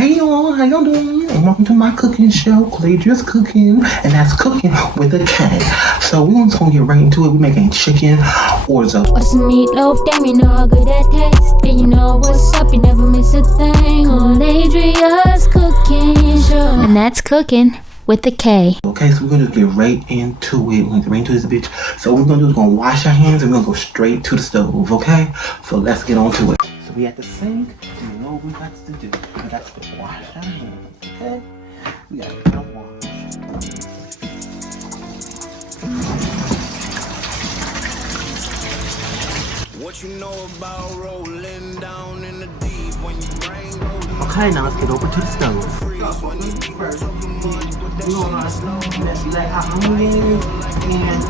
Hey y'all, how y'all doing? And welcome to my cooking show, Koolaidria's Cooking, and that's cooking with a K. So we're just gonna get right into it. We're making chicken orzo. What's some meatloaf? Damn, you know how good that tastes. And you know what's up, you never miss a thing. Koolaidria's Cooking Show, and that's cooking with a K. Okay, so we're gonna just get right into it. We're gonna get right into this bitch. So what we're gonna do is gonna wash our hands and we're gonna go straight to the stove, okay? So let's get on to it. So we at the sink, and you know what we got to do. We got to wash our hands, okay? We gotta get a wash. What you know about rolling down in the deep when your brain goes. Okay, now let's get over to the stove. First, we wanna let our onions and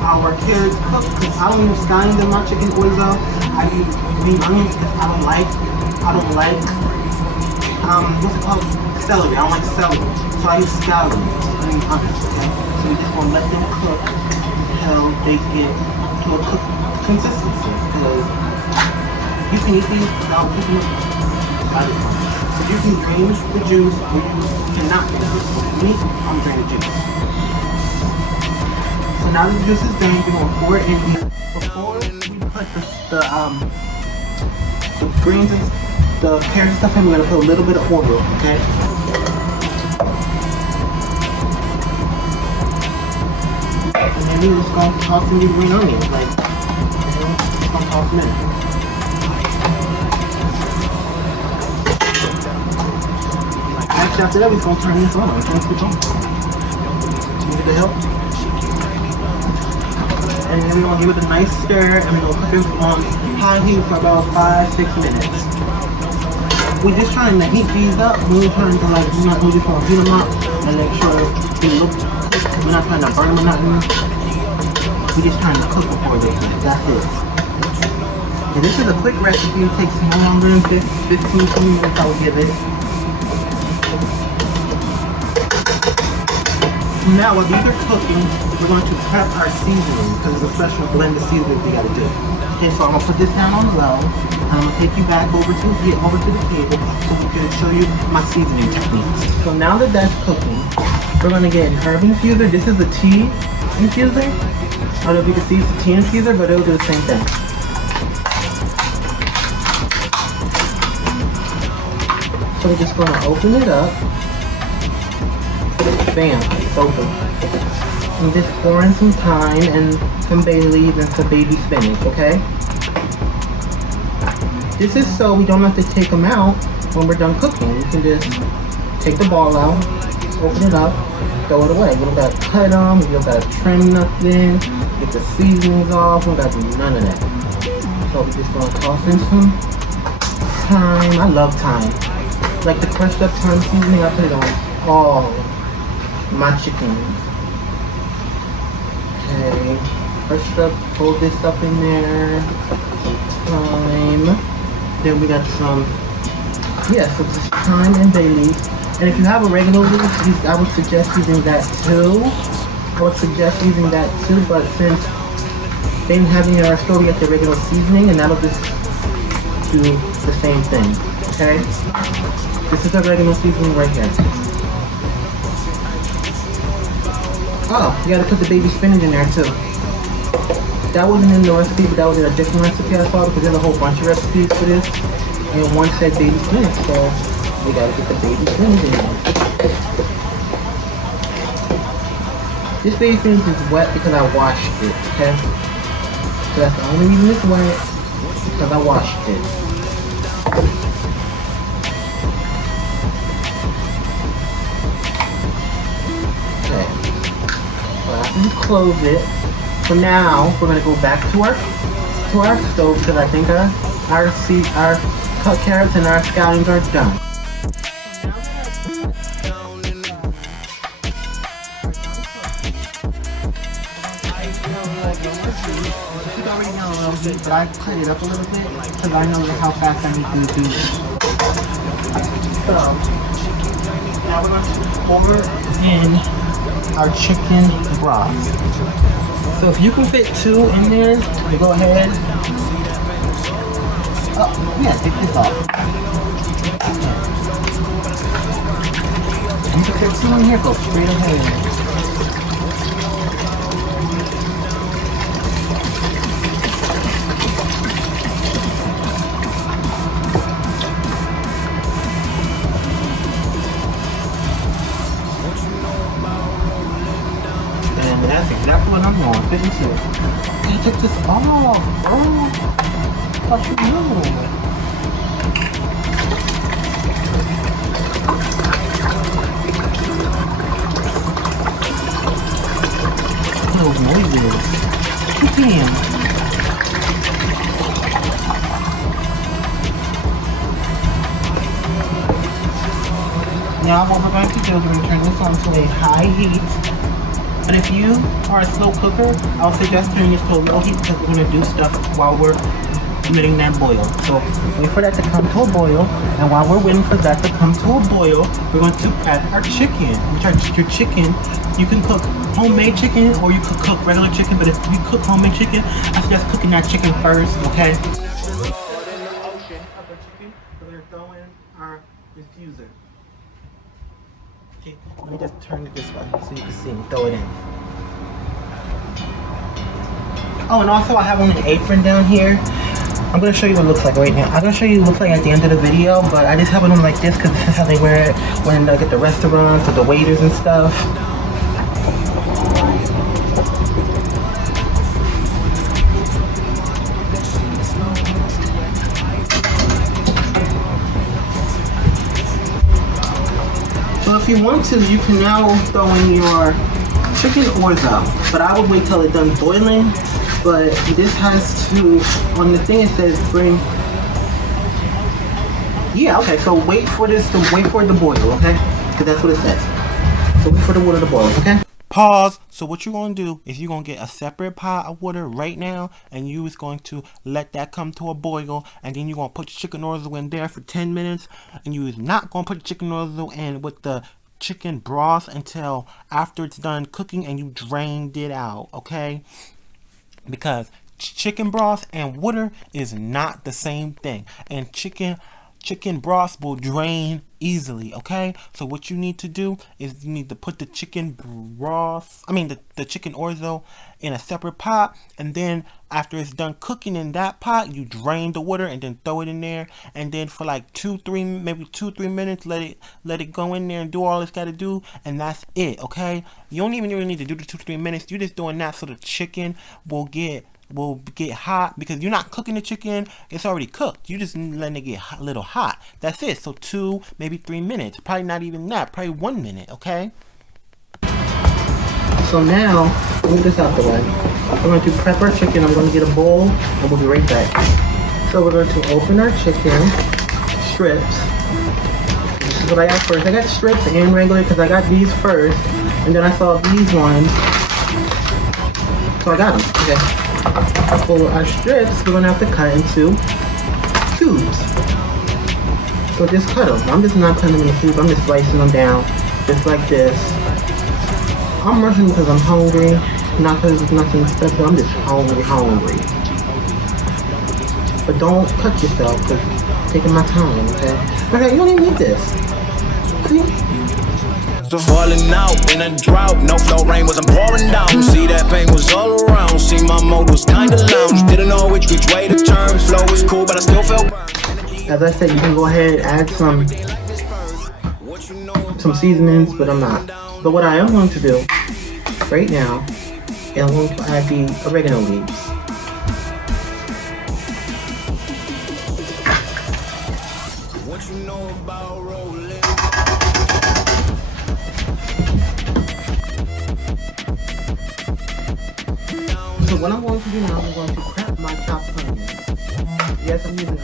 our carrots cook, because I don't use scallions in my chicken orzo. I use green onions because I don't like what's it called? Celery. I don't like celery. So I use scallions, green onions, okay? So we just wanna let them cook until they get to a cook consistency, because you can eat these without cooking them. So you can drain the juice or you cannot drain the juice. For me, I'm draining the juice. So now that the juice is drained, we're gonna pour it in here. Before we put the greens and the carrots and stuff in, we're gonna put a little bit of Orzo, okay? And then we're just gonna toss in the green onions, just gonna toss them in. Actually, after that, we're gonna turn this on. We're gonna switch on. Give it a help. And then we're gonna give it a nice stir, and we're gonna cook it on high heat for about 5-6 minutes. We're just trying to heat these up. We're trying to we're just gonna heat them up and make sure they look cooked. We're not trying to burn them or nothing. We're just trying to cook before they cook. That's it. And this is a quick recipe. It takes no longer than 15-20 minutes. I'll give it. Now, while these are cooking, we're going to prep our seasoning, because it's a special blend of seasonings we gotta do. Okay, so I'm gonna put this down on low, and I'm gonna take you back over to the table so we can show you my seasoning techniques. So now that that's cooking, we're gonna get an herb infuser. This is a tea infuser. I don't know if you can see it's a tea infuser, but it'll do the same thing. So we're just gonna open it up. Bam, it's open. And just pour in some thyme and some bay leaves and some baby spinach, okay? This is so we don't have to take them out when we're done cooking. We can just take the ball out, open it up, throw it away. We don't gotta cut them, we don't gotta trim nothing, get the seasonings off, we don't gotta do none of that. So we're just gonna toss in some thyme. I love thyme. Like the crushed up thyme seasoning, I put it on all my chicken. Okay, first up, hold this up in there. Thyme. Then we got some, so just thyme and bay leaves. And if you have oregano leaves, I would suggest using that too. But since they didn't have any in our store, we got the regular seasoning, and that'll just do the same thing. Okay, this is the oregano seasoning right here. Oh, you gotta put the baby spinach in there too. That wasn't in the recipe, but that was in a different recipe I saw, because there's a whole bunch of recipes for this. And one said baby spinach, so we gotta get the baby spinach in there. This baby spinach is wet because I washed it, okay? So that's the only reason it's wet, because I washed it. Just close it. For now, we're gonna go back to our stove, because I think our cut carrots and our scallions are done. It's already done a little bit, but I cut it up a little bit because I know how fast I need to do it. So now we're gonna pour in our chicken broth. So if you can fit 2 in there, go ahead. Oh, yeah, take this off. Oh, here, go straight ahead. And that's exactly what I'm going to do. You took this off, bro. What you doing? Those noises. Damn. Now what we're going to do is we're going to turn this on to a high heat. But if you are a slow cooker, I'll suggest turning this to a low heat because we're going to do stuff while we're letting that boil. So wait for that to come to a boil, and while we're waiting for that to come to a boil, we're going to add our chicken. Your chicken, you can cook homemade chicken or you could cook regular chicken, but if you cook homemade chicken, I suggest cooking that chicken first, okay? We're going to throw in our diffuser. Okay, let me just turn it this way so you can see me throw it in. Oh, and also I have on an apron down here. I'm going to show you what it looks like right now. I'm going to show you what it looks like at the end of the video, but I just have it on like this because this is how they wear it when they get the restaurants or the waiters and stuff. So if you want to, you can now throw in your chicken orzo, but I would wait till it's done boiling. But this has to, on the thing it says bring, yeah, okay, so wait for it to boil, okay? Because that's what it says. So wait for the water to boil, okay? Pause. So what you're going to do is you're going to get a separate pot of water right now, and you is going to let that come to a boil, and then you're going to put your chicken orzo in there for 10 minutes, and you is not going to put your chicken orzo in with the chicken broth until after it's done cooking and you drained it out, okay? Because chicken broth and water is not the same thing, and chicken broth will drain easily, okay? So what you need to do is you need to put the chicken broth, the chicken orzo in a separate pot, and then after it's done cooking in that pot, you drain the water and then throw it in there, and then for like 2-3 minutes let it go in there and do all it's got to do, and that's it, okay? You don't even really need to do the 2-3 minutes. You're just doing that so the chicken will get hot, because you're not cooking the chicken, it's already cooked. You're just letting it get a little hot. That's it. So 2, maybe 3 minutes. Probably not even that. Probably 1 minute, okay? So now, move this out the way. We're going to prep our chicken. I'm going to get a bowl, and we'll be right back. So we're going to open our chicken strips. This is what I got first. I got strips and regular because I got these first, and then I saw these ones, so I got them. Okay. For our strips, we're going to have to cut into cubes. So just cut them. I'm just not cutting them into cubes. I'm just slicing them down just like this. I'm rushing because I'm hungry, not because it's nothing special. I'm just hungry. But don't cut yourself because it's taking my time, okay? Okay, you don't even need this. See? Falling out in a drought, no flow, rain wasn't pouring down. See that pain was all around. See my mode was kinda lounge. Didn't know which way to turn. Flow was cool, but I still felt burned. As I said, you can go ahead and add some seasonings, but I'm not. But what I am going to do right now is I'm going to add the oregano leaves. What you know about rolling? So what I'm going to do now, I'm going to crack my chopped onions. Yes, I'm using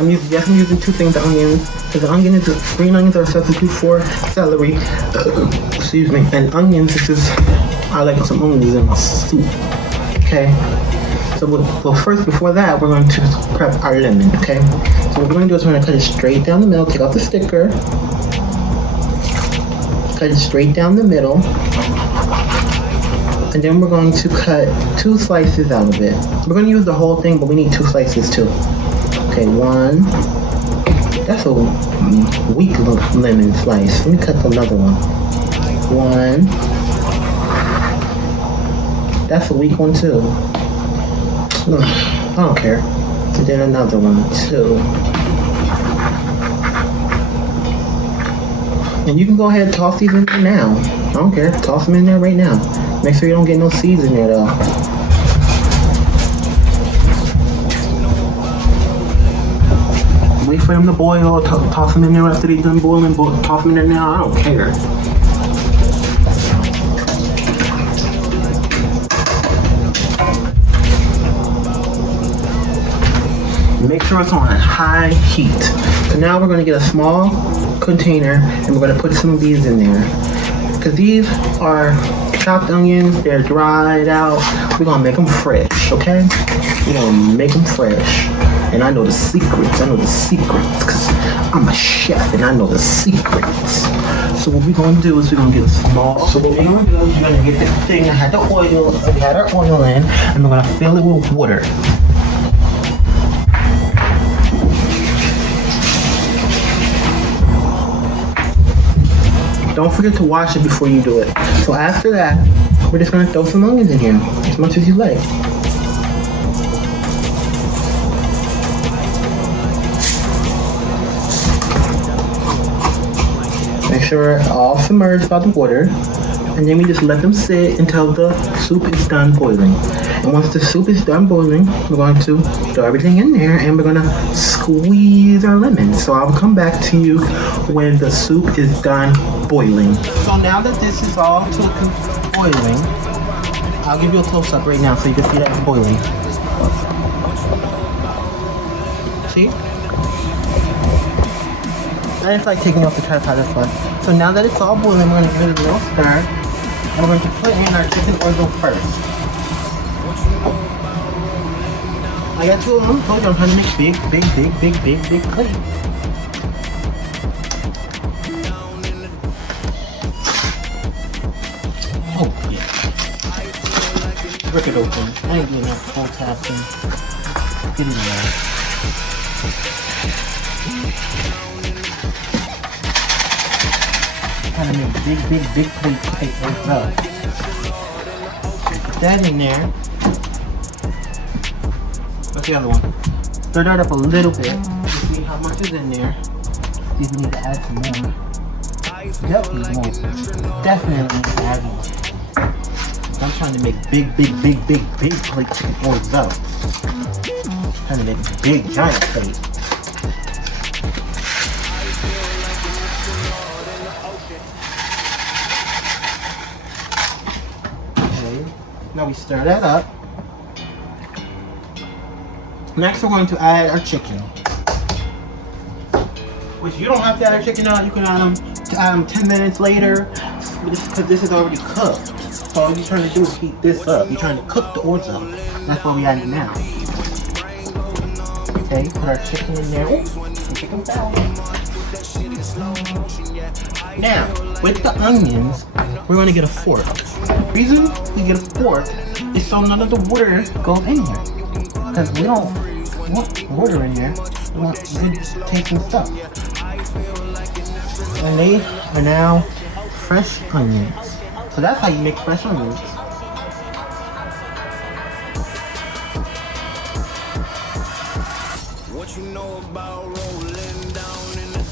onions because I'm using 2 things of onions. Because the onion is green onions are a substitute for celery. Excuse me. And onions, I like some onions in my soup. Okay. So well, first before that, we're going to prep our lemon. Okay. So what we're going to do is we're going to cut it straight down the middle. Take off the sticker. Cut it straight down the middle. And then we're going to cut 2 slices out of it. We're going to use the whole thing, but we need 2 slices too. Okay, 1 That's a weak lemon slice. Let me cut another one. One. That's a weak one too. I don't care. And then another one, 2. And you can go ahead and toss these in there now. I don't care. Toss them in there right now. Make sure you don't get no seeds in there though. Wait for them to boil. Toss them in there after they're done boiling. Toss them in there now. I don't care. Make sure it's on high heat. So now we're going to get a small container and we're going to put some of these in there. Because these are chopped onions, they're dried out. We're going to make them fresh, okay? We're going to make them fresh. And I know the secrets. Because I'm a chef and I know the secrets. So what we're going to do is we're going to get a small... So what we're going to do is we're going to get this thing that had the oil, we had our oil in, and we're going to fill it with water. Don't forget to wash it before you do it. So after that, we're just gonna throw some onions in here, as much as you like. Make sure it's all submerged by the water, and then we just let them sit until the soup is done boiling. And once the soup is done boiling, we're going to throw everything in there and we're gonna squeeze our lemon. So I'll come back to you when the soup is done boiling. So now that this is all boiling, I'll give you a close-up right now so you can see that it's boiling. See? And it's like taking off the tripod, that's fun. So now that it's all boiling, we're gonna give it a little stir. And we're going to put in our chicken orzo first. I got 2 of them. Told you I'm trying to make big plate. Oh yeah. Rip it open. I ain't doing that full tapping. Get in there. Trying to make big plates to take those up. Put that in there. What's the other one? Stir that up a little bit to see how much is in there. See if we need to add some more. Definitely more. Definitely need to add more. I'm trying to make big plates to Orzo. Trying to make a big giant plate. Now we stir that up. Next we're going to add our chicken. Which you don't have to add our chicken out, you can add them 10 minutes later because this is already cooked. So all you're trying to do is heat this up. You're trying to cook the orzo. That's why we add it now. Okay, put our chicken in there. Ooh, chicken down. Now, with the onions, we're going to get a fork. The reason we get a fork is so none of the water goes in here. Because we don't want water in there. We want good tasting stuff. And they are now fresh onions. So that's how you make fresh onions. What you know about rolling down in the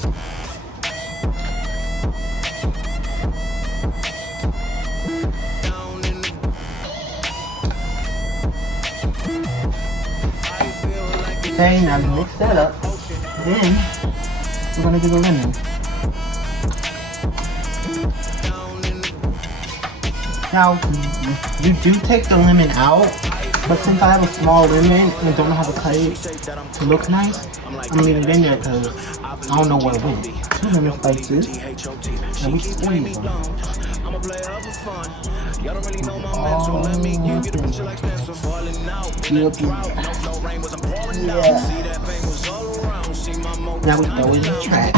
Okay, now mix that up. Then we're gonna do the lemon. Now you do take the lemon out, but since I have a small lemon and don't know how to cut it to look nice, I'm gonna leave it in there because I don't know where it went. 2 lemon slices, and we squeeze them. Yeah. Now we throw it in the trash.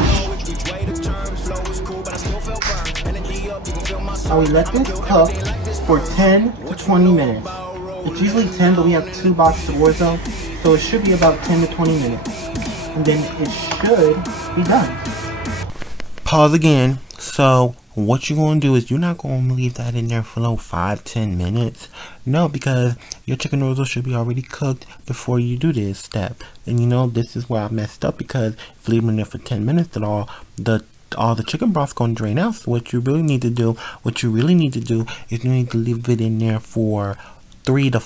So we let this cook for 10 to 20 minutes. It's usually 10, but we have 2 boxes of orzo, so it should be about 10 to 20 minutes. and then it should be done. Pause again. So what you're going to do is you're not going to leave that in there for like 5-10 minutes. No, because your chicken noodles should be already cooked before you do this step. And you know, this is where I messed up, because if you leave it in there for 10 minutes, then all the chicken broth's going to drain out. So what you really need to do is you need to leave it in there for 3 to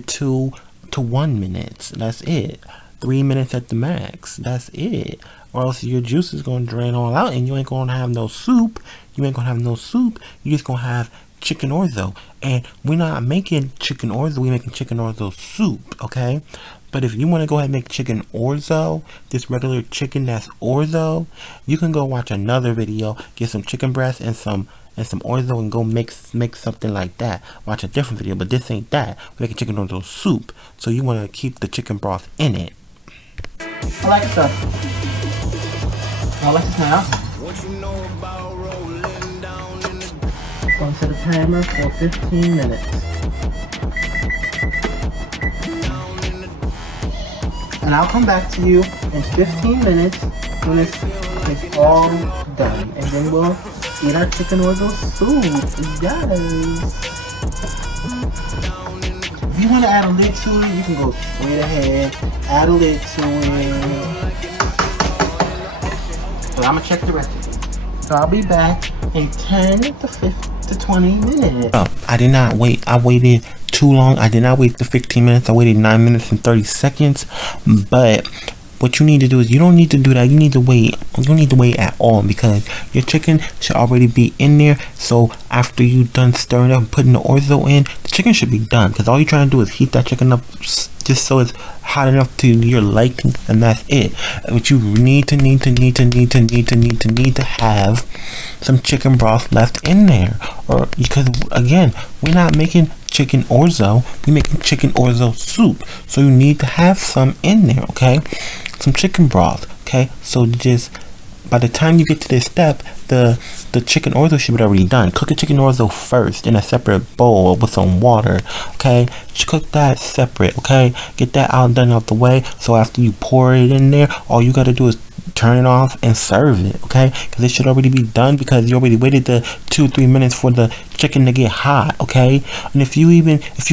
2 to 1 minutes. That's it. 3 minutes at the max. That's it. Or else your juice is going to drain all out and you ain't going to have no soup. You ain't going to have no soup. You just going to have chicken orzo. And we're not making chicken orzo. We're making chicken orzo soup, okay? But if you want to go ahead and make chicken orzo, this regular chicken that's orzo, you can go watch another video, get some chicken breast and some orzo and go make something like that. Watch a different video, but this ain't that. We're making chicken orzo soup. So you want to keep the chicken broth in it. Alexa, now. What you know about rolling down in the Going to set a timer for 15 minutes. And I'll come back to you in 15 minutes when it's all done. And then we'll eat our chicken orzo soup. Yes. If you want to add a lid to it, you can go straight ahead. Add a lid to it. But I'm going to check the recipe. So I'll be back in 10 to 20 minutes. Oh, I did not wait. I waited too long. I did not wait the 15 minutes. I waited 9 minutes and 30 seconds. But what you need to do is you don't need to do that. You need to wait. You don't need to wait at all, because your chicken should already be in there. So after you done stirring up and putting the orzo in, the chicken should be done. Because all you're trying to do is heat that chicken up just so it's hot enough to your liking, and that's it. But you need to have some chicken broth left in there, or because again, we're not making chicken orzo, we're making chicken orzo soup. So you need to have some in there, okay? Some chicken broth, okay? So just by the time you get to this step, the chicken orzo should be already done. Cook the chicken orzo first in a separate bowl with some water, okay? Cook that separate, okay? Get that out the way. So after you pour it in there, all you gotta do is turn it off and serve it, okay? Because it should already be done, because you already waited the 2-3 minutes for the chicken to get hot, okay? And if you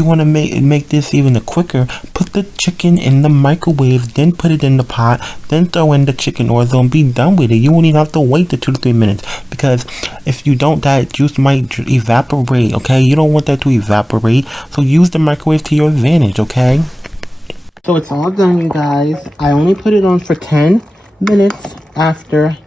want to make this even quicker, put the chicken in the microwave, then put it in the pot, then throw in the chicken orzo and be done with it. You won't even have to wait the 2 to 3 minutes, because if you don't, that juice might evaporate, okay? You don't want that to evaporate, so use the microwave to your advantage, okay? So it's all done, you guys. I only put it on for 10 minutes after,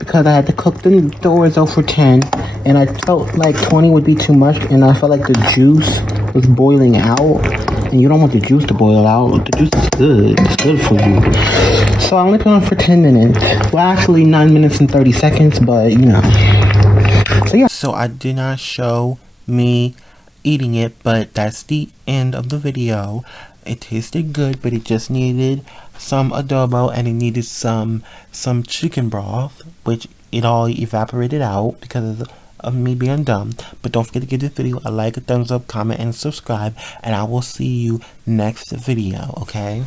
because I had to cook the orzo for 10, and I felt like 20 would be too much, and I felt like the juice was boiling out, and you don't want the juice to boil out. The juice is good. It's good for you. So I only put it on for 10 minutes. Well, actually 9 minutes and 30 seconds, but you know. So yeah. So I did not show me eating it, but that's the end of the video. It tasted good, but it just needed some adobo, and it needed some chicken broth, which it all evaporated out because of me being dumb. But don't forget to give this video a like, a thumbs up, comment, and subscribe, and I will see you next video, okay?